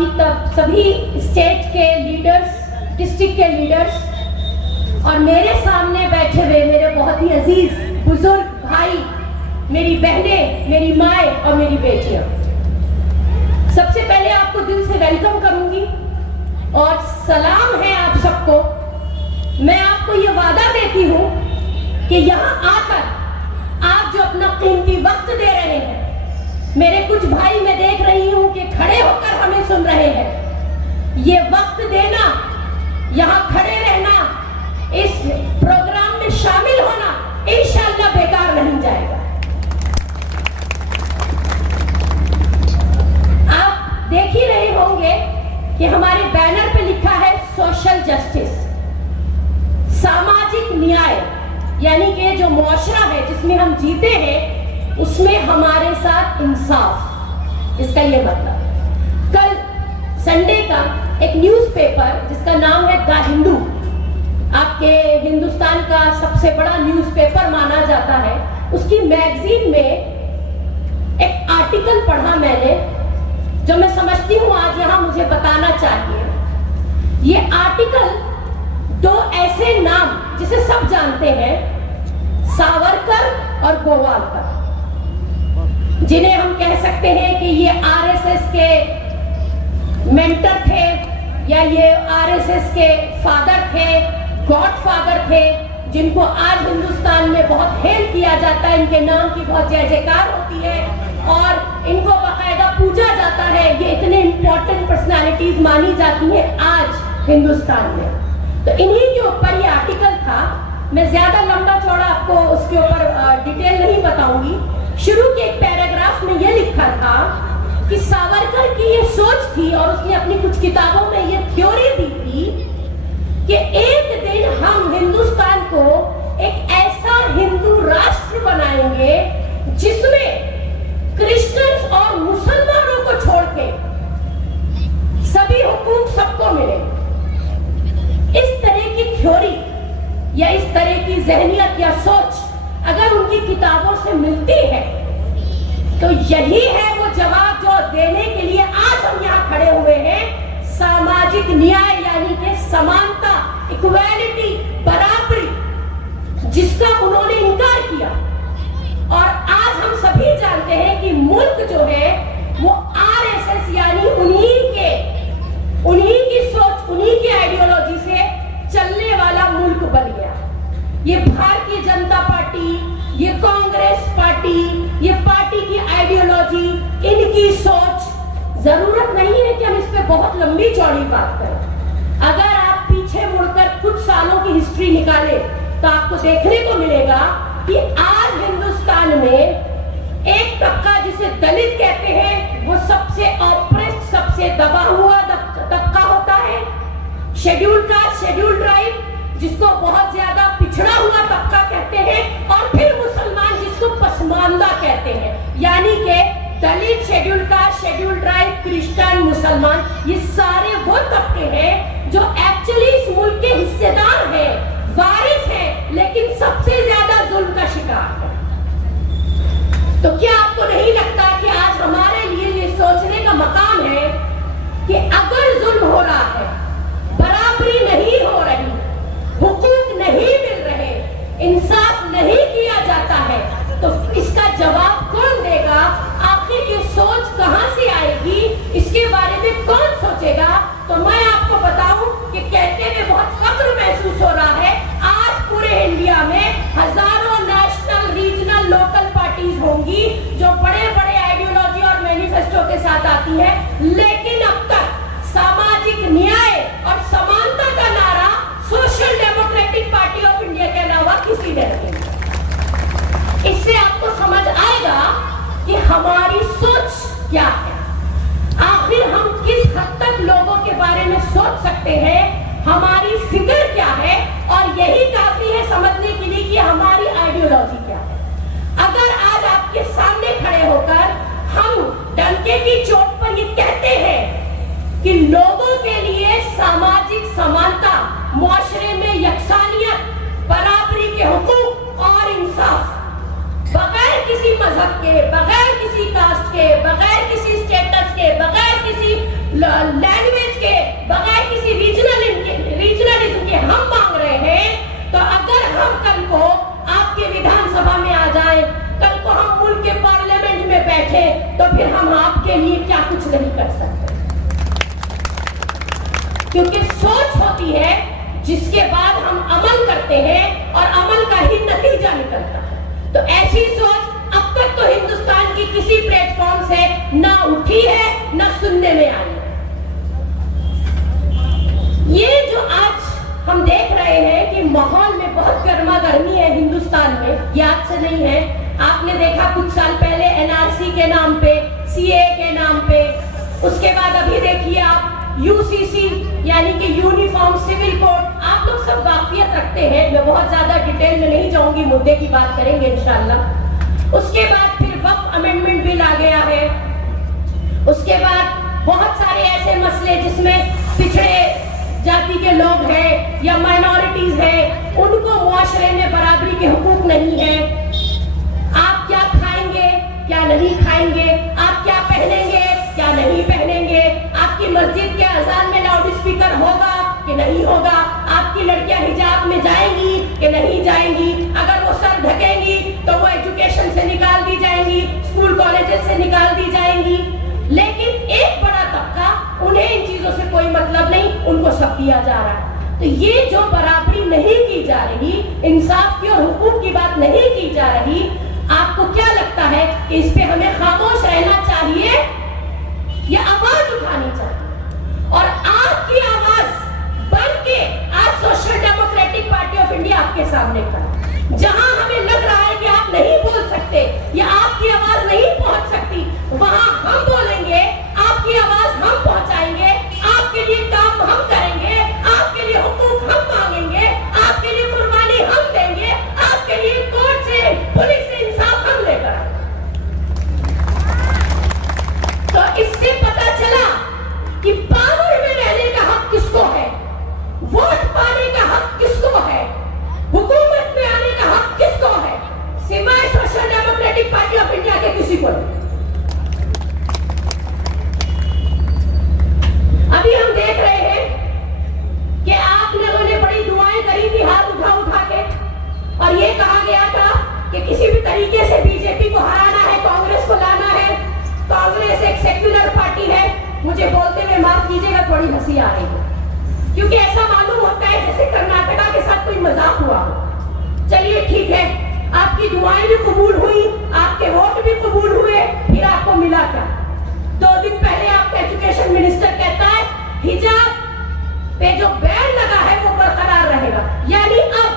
बाकी तब सभी स्टेट के लीडर्स, डिस्ट्रिक्ट के लीडर्स और मेरे सामने बैठे हुए मेरे बहुत ही अजीज बुजुर्ग भाई, मेरी बहनें, मेरी माएँ और मेरी बेटियां, सबसे पहले आपको दिल से वेलकम करूंगी और सलाम है आप सबको। मैं आपको ये वादा देती हूँ कि यहाँ आकर आप जो अपना कीमती वक्त दे रहे हैं, मेरे कुछ भाई मैं देख रही हूँ कि खड़े होकर हमें सुन रहे हैं, ये वक्त देना, यहाँ खड़े रहना, इस प्रोग्राम में शामिल होना इंशाअल्लाह बेकार नहीं जाएगा। आप देख ही रहे होंगे कि हमारे बैनर पे लिखा है सोशल जस्टिस, सामाजिक न्याय, यानी कि जो मुआशरा है जिसमें हम जीते हैं उसमें हमारे साथ इंसाफ। इसका ये मतलब, कल संडे का एक न्यूज़पेपर जिसका नाम है द हिंदू, आपके हिंदुस्तान का सबसे बड़ा न्यूज़पेपर माना जाता है, उसकी मैगजीन में एक आर्टिकल पढ़ा मैंने जो मैं समझती हूँ आज यहाँ मुझे बताना चाहिए। ये आर्टिकल दो ऐसे नाम जिसे सब जानते हैं, सावरकर और गोवालकर, जिन्हें हम कह सकते हैं कि ये आरएसएस के मेंटर थे या ये आरएसएस के फादर थे, गॉडफादर थे, जिनको आज हिंदुस्तान में बहुत हेल किया जाता है, इनके नाम की बहुत जय जयकार होती है और इनको बाकायदा पूजा जाता है। ये इतने इंपॉर्टेंट पर्सनालिटीज मानी जाती हैं आज हिंदुस्तान में। तो इन्हीं के ऊपर ये आर्टिकल था। मैं ज्यादा लंबा चौड़ा आपको उसके ऊपर डिटेल नहीं बताऊंगी। शुरू के एक पैराग्राफ में ये लिखा था कि सावरकर की ये सोच थी और उसने अपनी कुछ किताबों में ये थ्योरी दी थी कि एक दिन हम हिंदुस्तान को एक ऐसा हिंदू राष्ट्र बनाएंगे जिसमें क्रिश्चियंस और मुसलमानों को छोड़ के सभी हुकूक सबको मिले। इस तरह की थ्योरी या इस तरह की जहनियत या सोच अगर उनकी किताबों से मिलती है तो यही है वो जवाब जो देने के लिए आज हम यहाँ खड़े हुए हैं। सामाजिक न्याय यानी कि समानता, इक्वालिटी, बराबरी, जिसका उन्होंने इनकार किया। और आज हम सभी जानते हैं कि मुल्क जो है वो आरएसएस यानी उन्हीं की सोच, उन्हीं की आइडियोलॉजी से चलने वाला मुल्क बन गया। ये भारतीय जनता पार्टी, ये कांग्रेस पार्टी, ये पार्टी की आइडियोलॉजी, इनकी सोच, जरूरत नहीं है कि हम इस पे बहुत लंबी चौड़ी बात करें। अगर आप पीछे मुड़कर कुछ सालों की हिस्ट्री निकाले तो आपको देखने को मिलेगा कि आज हिंदुस्तान में एक तबका जिसे दलित कहते हैं वो सबसे ऑप्रेस्ड, सबसे दबा हुआ तबका होता है। शेड्यूल कास्ट, शेड्यूल ट्राइब जिसको बहुत ज्यादा पिछड़ा हुआ तबका कहते हैं, और फिर मुसलमान जिसको पसमानदा कहते हैं, यानी कि Dalit, schedule caste, schedule tribe, Christian, मुसलमान, ये सारे वो तबके हैं जो एक्चुअली इस मुल्क के हिस्सेदार हैं, वारिस हैं, लेकिन सबसे ज्यादा जुल्म का शिकार है। तो क्या आपको नहीं लगता कि आज हमारे लिए ये सोचने का मकाम है कि अगर जुल्म हो रहा है, बराबरी नहीं हो रही, हुकूक नहीं मिल रहे, इंसाफ नहीं किया जाता है, तो इसका जवाब कौन देगा? आखिर ये सोच कहां से आएगी? इसके बारे में कौन सोचेगा? तो मैं आपको बताऊं कि कहते हुए बहुत फख्र महसूस हो रहा है, आज पूरे इंडिया में हजारों नेशनल, रीजनल, लोकल पार्टीज होंगी जो बड़े बड़े आइडियोलॉजी और मैनिफेस्टो के साथ आती है, लेकिन अब तक सामाजिक न्याय और समानता का नारा social democratic party of India के अलावा किसी ने नहीं। इससे आपको समझ आएगा कि हमारी सोच क्या है, आखिर हम किस हद तक लोगों के बारे में सोच सकते हैं, हमारी फिक्र क्या है, और यही काफी है समझने के लिए कि हमारी आइडियोलॉजी क्या है। अगर आज आपके सामने खड़े होकर हम डंके की चोट पर ये कहते हैं कि लोगों के लिए सामाजिक समानता, मुआशरे में यकसानियत, बराबरी के हुकूक और इंसाफ, बगैर किसी मजहब के, बगैर किसी कास्ट के, बगैर किसी स्टेटस के, बगैर किसी हम अमल करते हैं और अमल का ही नतीजा निकलता है। तो ऐसी सोच अब तक तो हिंदुस्तान की किसी प्लेटफॉर्म से ना उठी है ना सुनने में आई है। ये जो आज हम देख रहे हैं कि माहौल में बहुत गर्मा गर्मी है हिंदुस्तान में, याद से नहीं है। आपने देखा कुछ साल पहले एनआरसी के नाम पे, सीए के नाम पे, उसके बाद अभी देखिए आप यूसीसी यानी कि यूनिफॉर्म सिविल कोड। आप लोग सब वाकियत रखते हैं, मैं बहुत ज्यादा डिटेल में नहीं जाऊंगी, मुद्दे की बात करेंगे इंशाल्लाह। उसके बाद फिर वक्फ अमेंडमेंट बिल आ गया है। उसके बाद बहुत सारे ऐसे मसले जिसमें पिछड़े जाति के लोग हैं या माइनॉरिटीज हैं, उनको मुआशरे में बराबरी के हुकूक नहीं है। आप क्या खाएंगे क्या नहीं खाएंगे, आप क्या पहनेंगे क्या नहीं पहनेंगे, आपकी मस्जिद के अजान में लाउड स्पीकर होगा कि नहीं होगा, आपकी लड़कियां हिजाब में जाएंगी कि नहीं जाएंगी, अगर वो सर ढकेंगी तो वो एजुकेशन से निकाल दी जाएंगी, स्कूल कॉलेजेस से निकाल दी जाएंगी। लेकिन एक बड़ा तबका, उन्हें इन चीजों से कोई मतलब नहीं, उनको सब दिया जा रहा है। तो ये जो बराबरी नहीं की जा रही, इंसाफ की और हुकूक की बात नहीं की जा रही, आपको क्या लगता है कि इस पे हमें खामोश रहना चाहिए या आवाज उठानी चाहिए? और आपकी आवाज बन के आज social democratic party of India आपके सामने खड़ा। जहां हमें लग रहा है कि आप नहीं बोल सकते या आपकी आवाज नहीं पहुंच सकती, वहां हम बोलेंगे, आपकी आवाज हम पहुंचाएंगे, आपके लिए काम हम करेंगे, आपके लिए हुकूक हम मांगेंगे, आपके लिए कुर्बानी हम देंगे, आपके लिए कोर्ट से पुलिस से इंसाफ हम लेकर आएंगे। तो इससे पता चला कि पावर में रहने का हक किसको है, वोट पाने का हक किसको है, हुकूमत में आने का हक किसको है, सिवाय social democratic party of India के किसी को नहीं। अभी हम देख रहे हैं कि आप लोगों ने बड़ी दुआएं करी थी हाथ उठा उठा के, और ये कहा गया था कि किसी भी तरीके से बीजेपी को हराना है, कांग्रेस को लाना है। कांग्रेस एक सेक्युलर पार्टी है। मुझे बोलते हुए माफ कीजिएगा, थोड़ी हंसी आ रही है, क्योंकि ऐसा मालूम होता है जैसे कर्नाटका के साथ कोई मजाक हुआ हो। चलिए ठीक है, आपकी दुआएं भी कबूल हुई, आपके वोट भी कबूल हुए, फिर आपको मिला क्या? 2 दिन पहले आपका एजुकेशन मिनिस्टर कहता है हिजाब पे जो बैन लगा है वो बरकरार रहेगा। यानी अब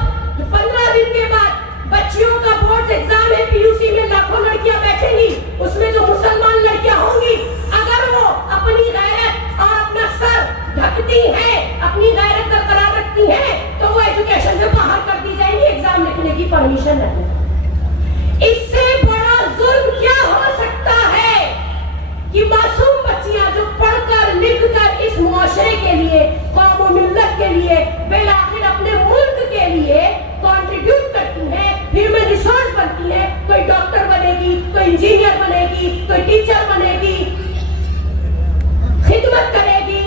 15 दिन के बाद बच्चियों का बोर्ड एग्जाम है, पीयूसी में लाखों लड़कियां बैठेंगी, उसमें जो मुसलमान लड़कियां होंगी, अगर वो अपनी गैरत और अपना सर ढकती हैं, अपनी गैरत बरकरार रखती हैं, तो वो एजुकेशन से बाहर कर दी जाएंगी, एग्जाम लिखने की परमिशन नहीं। इससे बड़ा जुल्म क्या हो सकता है कि मासूम बच्चियां जो पढ़कर लिखकर इस मुआशरे के लिए, कौम और मिल्लत के लिए, बेलाखिर अपने मुल्क के लिए कंट्रीब्यूट करती हैं, ह्यूमन रिसोर्स बनती हैं, कोई डॉक्टर बनेगी, कोई इंजीनियर बनेगी, कोई टीचर बनेगी, खिदमत करेगी,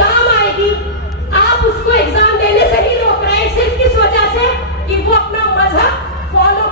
काम आएगी। आप उसको एग्जाम देने से ही रोक रहे हैं सिर्फ किस वजह से कि वो अपना मजहब फॉलो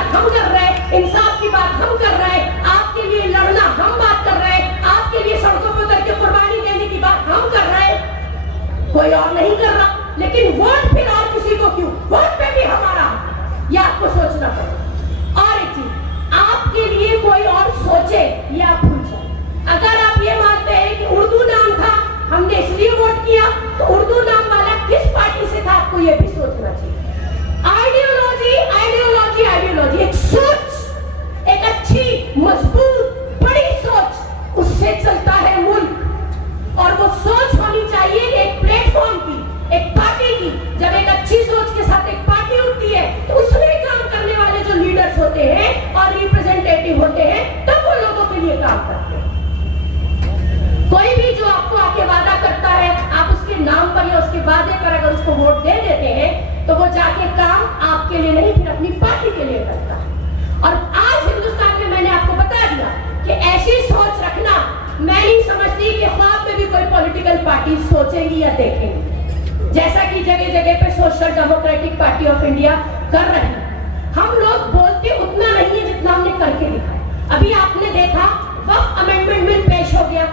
बात हम कर रहे हैं, इंसाफ की बात हम कर रहे हैं, आपके लिए लड़ना हम बात कर रहे हैं, आपके लिए सड़कों पर उतर के कुर्बानी देने की बात हम कर रहे हैं, कोई और नहीं कर रहा। लेकिन वोट फिर और किसी को क्यों? वोट पे भी हमारा, ये आपको सोचना पड़ेगा। और एक चीज, आपके लिए कोई और सोचे ये आप भूल जाए। अगर आप ये मानते हैं कि उर्दू नाम था, हमने इसलिए वोट किया, तो उर्दू नाम वाला किस पार्टी से था, आपको ये भी सोचना चाहिए। आइडियोलॉजी आइडियोलॉजी आइडियोलॉजी, एक सोच, एक अच्छी मजबूत बड़ी सोच, उससे चलता है मुल्क। और वो सोच होनी चाहिए एक प्लेटफॉर्म की, एक पार्टी की। जब एक अच्छी सोच के साथ एक पार्टी उठती है, तो उसमें काम करने वाले जो लीडर्स होते हैं और रिप्रेजेंटेटिव होते हैं, तब वो लोगों के लिए काम करते हैं। कोई भी जो आपको आके वादा करता है, आप उसके नाम पर या उसके वादे पर अगर उसको वोट दे देते हैं, तो वो जाके काम आपके लिए नहीं, फिर अपनी पार्टी के लिए करता है। और आज हिंदुस्तान में मैंने आपको बता दिया कि ऐसी सोच रखना, मैं नहीं समझती कि ख्वाब में भी कोई पॉलिटिकल पार्टी सोचेंगी या देखेंगी, जैसा कि जगह जगह पे social democratic party of India कर रही है। हम लोग बोलते उतना नहीं है जितना हमने करके दिखाया। अभी आपने देखा वक्फ अमेंडमेंट बिल पेश हो गया।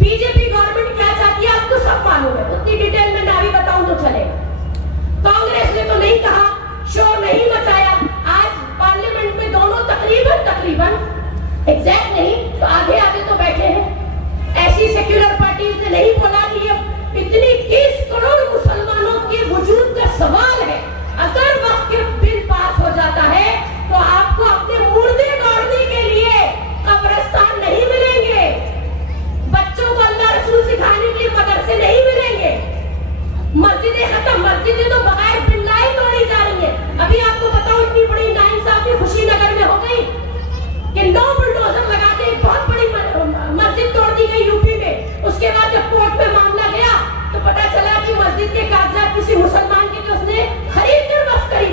बीजेपी गवर्नमेंट क्या चाहती है आपको सब मालूम है, उतनी डिटेल में ना भी बताऊं तो चलेगा। कांग्रेस ने तो नहीं कहा, शोर नहीं मचाया। आज पार्लियामेंट में दोनों तकरीबन एग्जैक्ट नहीं तो आधे आधे तो बैठे हैं। ऐसी सेक्युलर पार्टीज ने नहीं बोला कि ये इतनी 30 करोड़ मुसलमानों के वजूद का सवाल है, अगर वक्त के बिल पास हो जाता है तो आपको अपने मुर्दे दौड़ने के लिए कब्रिस्तान नहीं मिलेंगे, बच्चों को अल्लाह रसूल सिखाने के लिए मदरसे नहीं मिलेंगे, मस्जिदें खत्म, मस्जिदें तो बगैर बिल लाए तोड़ी जा रही है। अभी आपको बताओ इतनी बड़ी नाइंसाफी खुशीनगर में हो गई कि 9 बुलडोजर लगा के एक बहुत बड़ी मस्जिद तोड़ दी गई यूपी में। उसके बाद जब कोर्ट में मामला गया तो पता चला कि मस्जिद के कागजात किसी मुसलमान के, उसने खरीद कर वक्फ करी।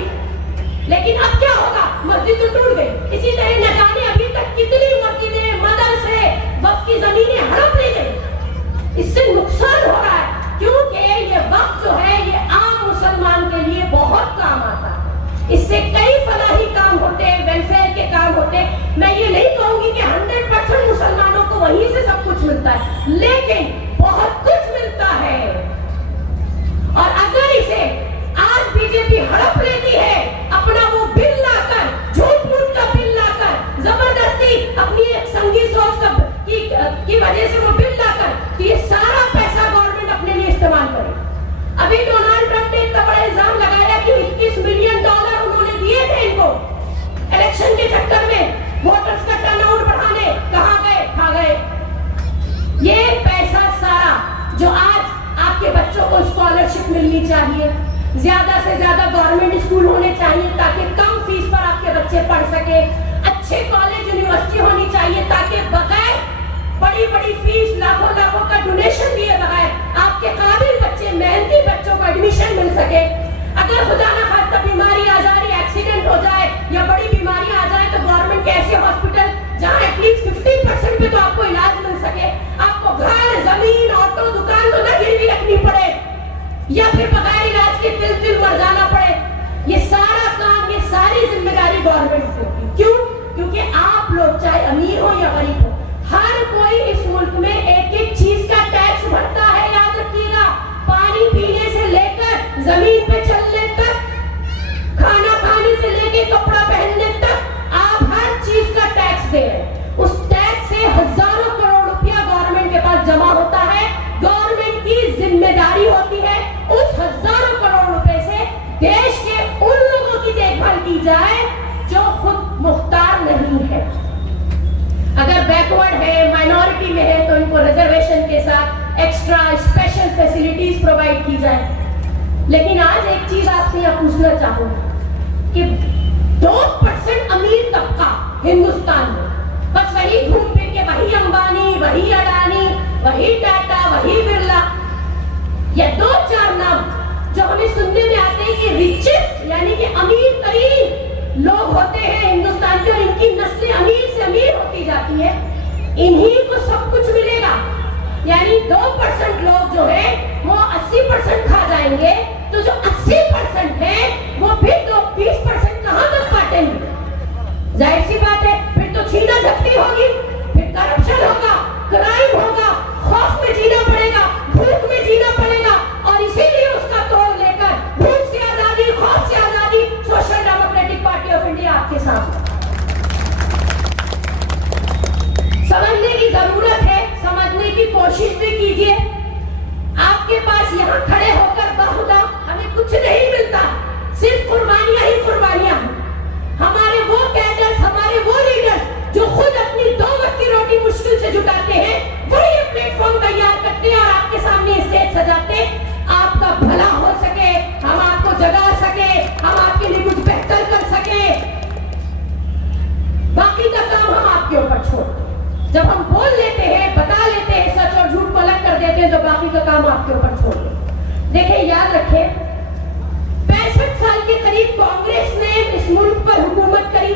लेकिन अब क्या होगा, मस्जिद तो टूट गई। इसी तरह न जाने अभी तक कितनी मस्जिदें, मदरसे, वक्फ की जमीनें हड़प ली गई। इससे नुकसान हो रहा है, क्योंकि ये वक्त जो है ये आम मुसलमान के लिए बहुत काम आता है। इससे कई फलाही काम होते हैं, वेलफेयर के काम होते हैं। मैं ये नहीं कहूंगी कि 100% मुसलमानों को वहीं से सब कुछ मिलता है, लेकिन बहुत कुछ मिलता है। और अगर इसे आज बीजेपी हड़प लेती है, अपना वो बिल लाकर, झूठ मूठ का बिल लाकर, जबरदस्ती अपनी एक संगी सोच की वजह से वो बिल लाकर, तो ये सारा पैसा गवर्नमेंट अपने लिए इस्तेमाल करे। अभी डोनाल्ड ट्रंप ने इतना बड़ा इल्जाम लगाया कि $21 मिलियन उन्होंने दिए थे इनको इलेक्शन के चक्कर में, वोटर्स का टर्नआउट बढ़ाने। कहां गए? खा गए। ये पैसा सारा जो आज आपके बच्चों को स्कॉलरशिप मिलनी चाहिए, ज्यादा से ज्यादा गवर्नमेंट स्कूल होने चाहिए ताकि कम फीस पर आपके बच्चे पढ़ सके, अच्छे कॉलेज यूनिवर्सिटी होनी चाहिए ताकि बगैर बड़ी बड़ी फीस, लाखों लाखों का डोनेशन दिए बगैर आपके काबिल बच्चे, मेहनती बच्चों को एडमिशन मिल सके। अगर खुदा ना खास्ता बीमारी आ जाए, एक्सीडेंट हो जाए या बड़ी बीमारी आ जाए, तो गवर्नमेंट के ऐसे हॉस्पिटल जहां एटलीस्ट 50% पे तो आपको इलाज मिल सके, आपको घर, जमीन, ऑटो, दुकान तो ना गिरवी रखनी पड़े या फिर बगैर इलाज के तिल मर जाना पड़े। ये सारा काम, ये सारी जिम्मेदारी गवर्नमेंट की होगी। क्यों? क्योंकि आप लोग चाहे अमीर हो या गरीब हो, हर कोई इस मुल्क में एक एक चीज का टैक्स भरता है। याद रखिएगा, पानी पीने से लेकर जमीन पे चलने तक, खाना खाने से लेकर कपड़ा पहनने तक, आप हर चीज का टैक्स दे रहे हैं। उस टैक्स से हजारों करोड़ रुपया गवर्नमेंट के पास जमा होता है। गवर्नमेंट की जिम्मेदारी होती है उस हजारों करोड़ रुपए से देश के उन लोगों की देखभाल की जाए जो खुद मुख्तार नहीं है। अगर बैकवर्ड है, माइनॉरिटी में है, तो इनको रिजर्वेशन के साथ एक्स्ट्रा स्पेशल फैसिलिटीज प्रोवाइड की जाए। लेकिन आज एक चीज आपसे यह पूछना चाहूंगी कि 2% अमीर तबका हिंदुस्तान में, बस वही घूम फिर के वही अंबानी, वही अडानी, वही टाटा, वही बिरला, या 2-4 नाम जो हमें सुनने में आते हैं कि रिचेस्ट यानी कि अमीर तरीन लोग होते हैं हिंदुस्तान के, और इनकी नस्लें अमीर से अमीर होती जाती है, इन्हीं को सब कुछ मिलेगा। यानी 2% लोग जो है वो 80% खा जाएंगे, तो जो 80% है वो फिर 20% कहां तक बांटेंगे? जब हम बोल लेते हैं, बता लेते हैं, सच और झूठ को अलग कर देते हैं, तो बाकी का काम आपके ऊपर छोड़ दें। देखिए, याद रखें, 65 साल के करीब कांग्रेस ने इस मुल्क पर हुकूमत करी।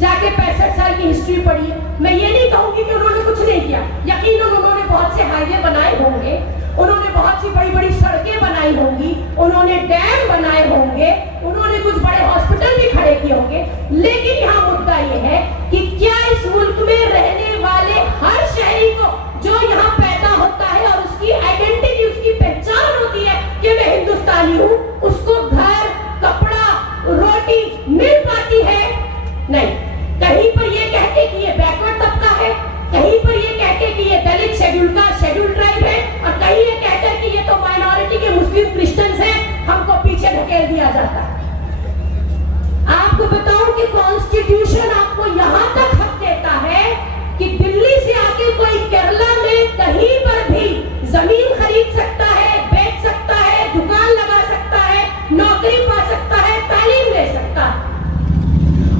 जाके 65 साल की हिस्ट्री पढ़ी है। मैं ये नहीं कहूंगी कि उन्होंने कुछ नहीं किया, यकीनन उन्होंने बहुत से हाईवे बनाए होंगे, उन्होंने बहुत सी बड़ी बड़ी सड़कें बनाई होंगी, उन्होंने डैम बनाए होंगे, उन्होंने कुछ बड़े हॉस्पिटल भी खड़े किए होंगे। लेकिन यहाँ मुद्दा ये है कि क्या इस मुल्क में रहने वाले हर शहरी को, जो यहाँ पैदा होता है और उसकी आइडेंटिटी, उसकी पहचान होती है कि मैं हिंदुस्तानी हूँ, उसको घर, कपड़ा, रोटी मिल पाती है? नहीं। कहीं पर ये कहते कि ये बैकवर्ड तबका है, कहीं पर ये कहते कि ये दलित शेड्यूल ट्राइब है, और कहीं ये कहते कि ये तो माइनॉरिटी के मुस्लिम क्रिश्चियंस हैं, हमको पीछे धकेल दिया जाता है। आपको बताऊं कि कॉन्स्टिट्यूशन आपको यहां तक हक देता है कि दिल्ली से आके कोई केरला में कहीं पर भी जमीन खरीद सकता है, बेच सकता है, दुकान लगा सकता है, नौकरी पा सकता है, तालीम ले सकता है।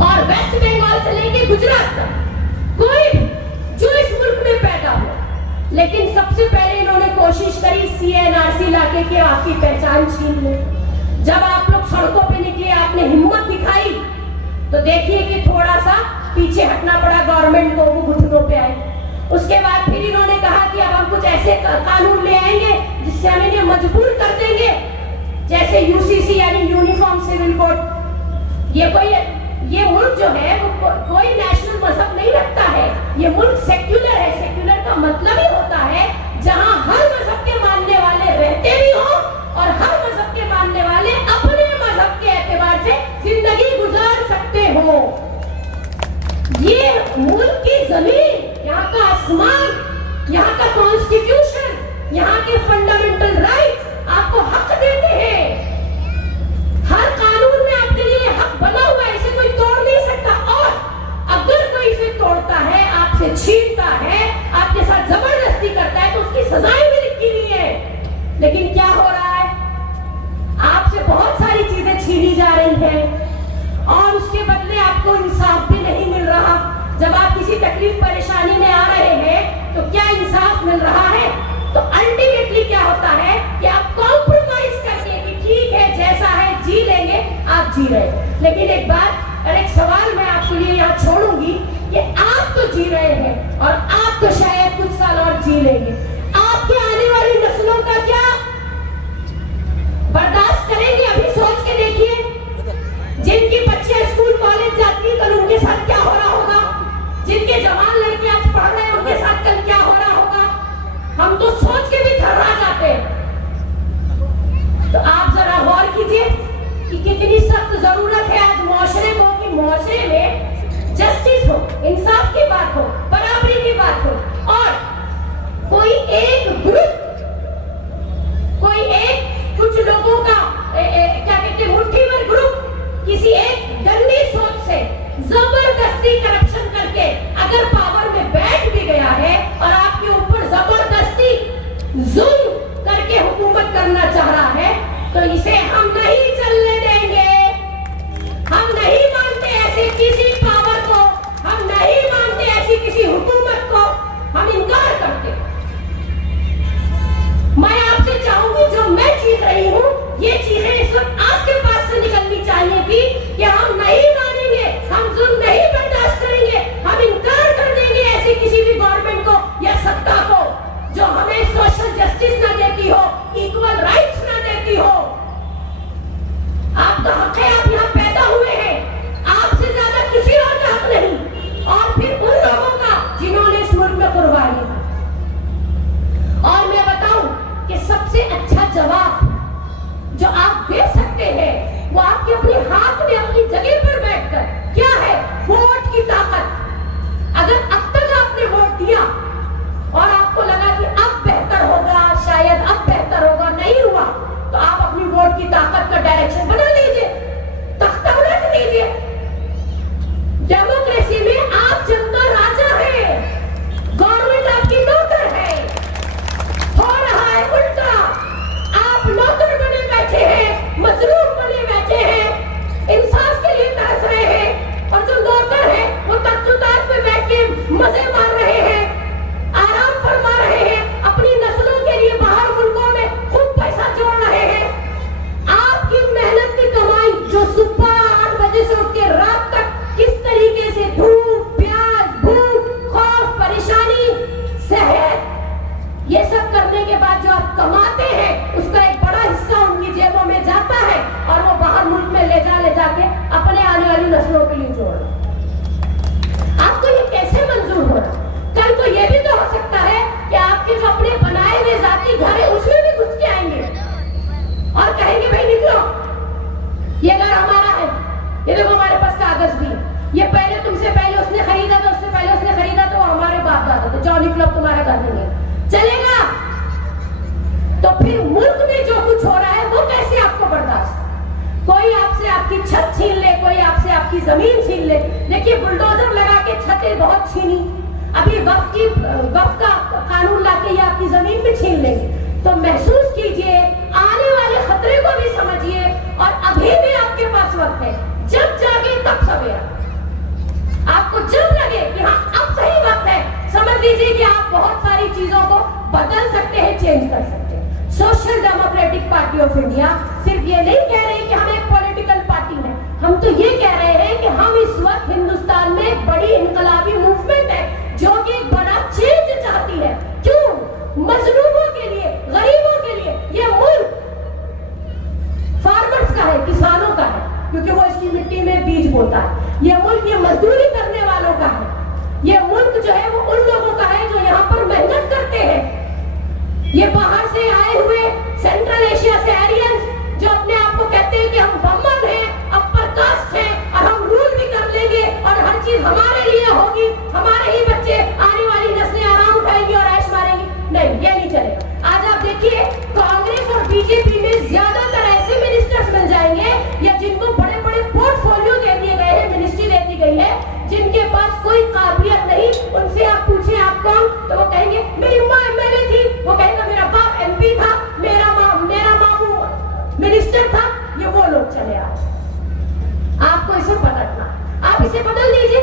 और वेस्ट बंगाल से लेके गुजरात तक कोई जो इस मुल्क में पैदा हो, लेकिन सबसे पहले इन्होंने कोशिश करी CNRC लाके के आपकी पहचान छीन ले। जब आप लोग सड़कों पे निकले, आपने हिम्मत दिखाई, तो देखिए कि थोड़ा सा पीछे हटना पड़ा गवर्नमेंट को, वो घुटनों पे आए। उसके बाद फिर इन्होंने कहा कि अब हम कुछ ऐसे कानून ले आएंगे जिससे हम इन्हें मजबूर कर देंगे, जैसे UCC यानी यूनिफॉर्म सिविल कोड। ये मुल्क जो है वो कोई नेशनल मजहब नहीं रखता है, ये मुल्क सेक्युलर है। सेक्युलर का मतलब ही होता है जहां हर मजहब के मानने वाले रहते भी हो और हर मजहब के मानने वाले अपने मजहब के एतबार से जिंदगी गुजार सकते हो। ये मुल्क की जमीन, यहाँ का आसमान, यहाँ का कॉन्स्टिट्यूशन, यहाँ के फंडामेंटल राइट्स आपको हक देते हैं। हर कानून में आपके लिए हक बना हुआ है, इसे कोई तोड़ नहीं सकता। और अगर कोई इसे तोड़ता है, आपसे छीनता है, आपके साथ जबरदस्ती करता है, तो उसकी सजाएं भी लिखी हुई है। लेकिन क्या हो रहा है? आपसे बहुत सारी चीजें छीनी जा रही हैं और उसके बदले आपको इंसाफ भी नहीं मिल रहा। जब आप किसी तकलीफ परेशानी में आ रहे हैं तो क्या इंसाफ मिल रहा है? तो अल्टीमेटली क्या होता है कि आप कॉम्प्रोमाइज करके कि ठीक है जैसा है जी लेंगे, आप जी रहे। लेकिन एक बात और एक सवाल मैं आपके लिए यहाँ छोड़ूंगी कि आप तो जी रहे हैं और आप तो शायद कुछ साल और जी लेंगे, आपके आने वाली नस्लों का क्या बर्दाश्त करेंगे? अभी सोच के देखिए, जिनकी बच्चे स्कूल कॉलेज जाती है कल उनके साथ क्या हो रहा होगा, जिनके जवान लड़के आज पढ़ रहे हैं उनके साथ कल क्या हो रहा होगा। हम तो सोच के भी थर्रा जाते हैं। तो आप जरा गौर कीजिए कि कितनी सख्त जरूरत है आज मुआशरे को कि मुआशरे में जस्टिस हो, इंसाफ की बात हो, बराबरी की बात हो, और कोई एक ग्रुप, कोई एक कुछ लोगों का क्या कहते हैं मुट्ठी भर ग्रुप किसी एक गंदी सोच से जबरदस्ती करप्शन करके अगर पावर में बैठ भी गया है और आपके ऊपर जबरदस्ती जुल्म करके हुकूमत करना चाह रहा है, तो इसे हम नहीं चलने देंगे। हम नहीं मानते ऐसे किसी पावर को, हम नहीं मानते ऐसी किसी हुकूमत को, हम इनकार करते। मैं आपसे चाहूंगी जो मैं चीख रही हूँ, ये चीखें इस वक्त आपके पास से निकलनी चाहिए थी कि हम नहीं मानेंगे, हम जुल्म नहीं बर्दाश्त करेंगे, हम इनकार कर देंगे ऐसी किसी भी गवर्नमेंट को या सत्ता को जो हमें सोशल जस्टिस ना देती हो, इक्वल राइट्स ना देती हो। आपका हक है, आप यहाँ पैदा हुए हैं, आपसे ज्यादा किसी और का हक नहीं। और फिर उन लोगों का जिन्होंने इस मुल्क में कुर्बानी दी। और मैं बताऊं कि सबसे अच्छा जवाब जो आप दे सकते हैं वो आपके अपने हाथ में अपनी जगह पर बैठकर क्या है, वोट की ताकत। अगर अब तक आपने वोट दिया और आपको लगा कि अब बेहतर होगा, शायद अब बेहतर होगा, नहीं हुआ, तो आप अपनी वोट की ताकत का डायरेक्शन बना लीजिए। नस्लों के लिए जोड़ना। आपको ये कैसे मंजूर हो रहा? कल को ये भी तो हो सकता है कि आपके जो अपने बनाए हुए जाति घर है उसमें भी घुस के आएंगे और कहेंगे भाई निकलो, ये घर हमारा है, ये देखो हमारे पास कागज भी, ये पहले तुमसे पहले उसने खरीदा था, उससे पहले उसने खरीदा तो हमारे बाप दादा थे, जाओ निकलो, तुम्हारा घर नहीं है, चलेगा? तो फिर मुल्क में जो कुछ हो रहा है वो कैसे आपको बर्दाश्त? कोई आपसे आपकी छत छीन ले, कोई आपसे आपकी जमीन छीन ले। देखिए बुलडोजर लगा के छतें बहुत छीनी, अभी वक्फ का कानून लाके ये आपकी जमीन में छीन लेंगे। तो महसूस कीजिए, आने वाले खतरे को भी समझिए और अभी भी आपके पास वक्त है, जब जागे तब सवेरा। आपको जब लगे कि हाँ अब सही वक्त है, समझ लीजिए कि आप बहुत सारी चीजों को बदल सकते हैं, चेंज कर सकते हैं। Social democratic party of India सिर्फ ये नहीं कह रही कि हम एक पॉलिटिकल पार्टी हैं, हम तो ये कह रहे हैं कि हम इस वक्त हिंदुस्तान में एक बड़ी इनकलाबी मूवमेंट है जो कि एक बड़ा चेंज चाहती है। क्यों? मजलूमों के लिए, गरीबों के लिए। ये मुल्क फार्मर्स का है, किसानों का है, क्योंकि वो इसकी मिट्टी में बीज बोता है। ये मुल्क ये मजदूरी करने वालों का है। ये मुल्क जो है वो उन लोगों का है जो यहाँ पर मेहनत करते हैं। ये बाहर से आए हुए सेंट्रल एशिया से एरियंस जो अपने आप को कहते हैं कि हम ब्राह्मण हैं, अपर कास्ट हैं और हम रूल भी कर लेंगे और हर चीज हमारे लिए होगी, हमारे ही बच्चे, आने वाली नस्लें आराम उठाएंगी और ऐश मारेंगी। नहीं, ये नहीं चलेगा। आज आप देखिए कांग्रेस और बीजेपी में ज्यादातर ऐसे मिनिस्टर्स मिल जाएंगे या जिनको बड़े बड़े पोर्टफोलियो दे दिए गए हैं, मिनिस्ट्री दे दी गई है, जिनके पास कोई काबिलियत नहीं। उनसे आप पूछें आप कौन, तो वो कहेंगे मेरी माँ एमएलए थी, वो कहेगा मेरा बाप एमपी था, मेरा मामू मिनिस्टर था। ये वो लोग चले आए। आपको इसे बदलना, आप इसे बदल दीजिए।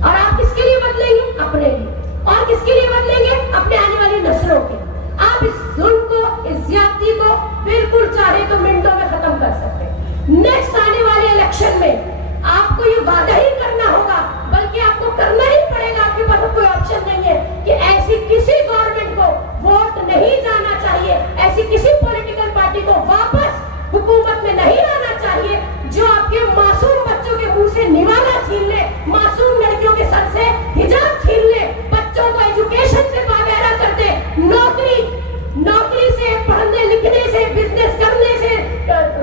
और आप किसके लिए बदलेंगे? अपने लिए। और किसके लिए बदलेंगे? अपने आने वाली नस्लों के। आप इस जुल्म को, इस ज्यादती को बिल्कुल चाहे तो मिनटों में खत्म कर सकते हैं। नेक्स्ट आने वाले इलेक्शन में आपको ये वादा ही करना होगा, बल्कि आपको करना ही पड़ेगा, आपके पास कोई ऑप्शन नहीं है कि ऐसी किसी गवर्नमेंट को वोट नहीं जाना चाहिए, ऐसी किसी पॉलिटिकल पार्टी को वापस हुकूमत में नहीं आना चाहिए जो आपके मासूम बच्चों के मुंह से निवाला छीन ले, मासूम लड़कियों के सर से हिजाब छीन ले, बच्चों को एजुकेशन से बागैरा कर दे, नौकरी से, पढ़ने लिखने से, बिजनेस करने से,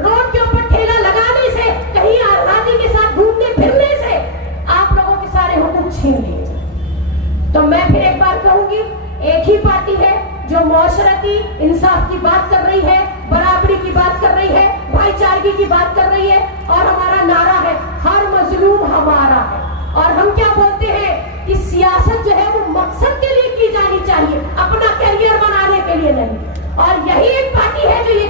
रोड के ऊपर ठेला लगाने से, कहीं आजादी के साथ घूमने फिरने से आप लोगों के सारे हुकूम छीन लिए। तो मैं फिर एक बार कहूंगी, एक ही पार्टी है जो मौशरती इंसाफ की बात कर रही है, बराबरी की बात कर रही है, भाईचारगी की बात कर रही है, और हमारा नारा है हर मजलूम हमारा है। और हम क्या बोलते हैं कि सियासत जो है वो मकसद के लिए की जानी चाहिए, अपना करियर बनाने के लिए नहीं। और यही एक पार्टी है जो ये